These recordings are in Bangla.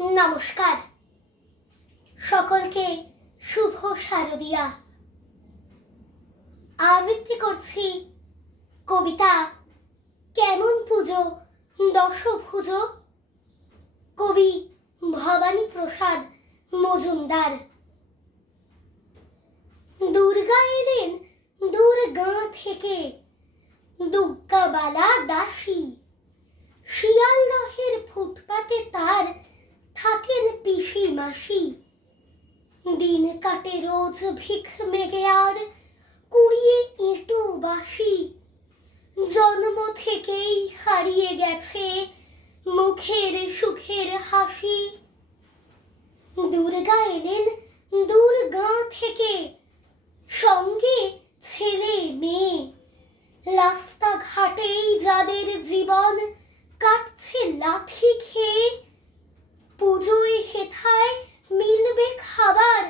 নমস্কার। সকলকে শুভ শারদিয়া। আবৃত্তি করছি কবিতা কেমন পুজো, দশভুজ? কবি ভবানী প্রসাদ মজুমদার। দুর্গা এলেন দূর গাঁ থেকে। দুর্গাবালা দাসী। মাসি। দিন কাটে রোজ ভিখ মেগে আর কুড়িয়ে এঁটো বাসি জন্ম থেকেই হারিয়ে গেছে মুখের সুখের হাসি। দুর্গা এলেন দূর গাঁ থেকে, সঙ্গে ছেলে মেয়ে। রাস্তাঘাটেই যাদের জীবন কাটছে লাথি খেয়ে পুজোয় হেথায় মিলবে খাবার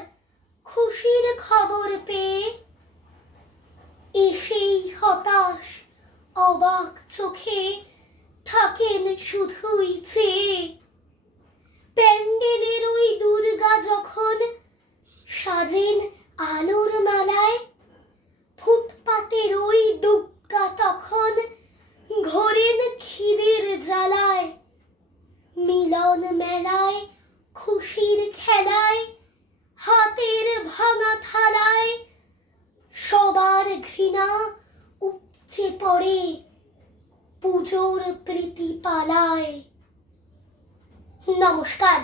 খুশির খবর পেয়ে এসেই হতাশ অবাক চোখে থাকেন শুধুই চেয়ে। মিলন মেলায় খুশির খেলায়, হাতের ভাঙা থালায় সবার ঘৃণা উপচে পড়ে পুজোর প্রীতি পালায় নমস্কার।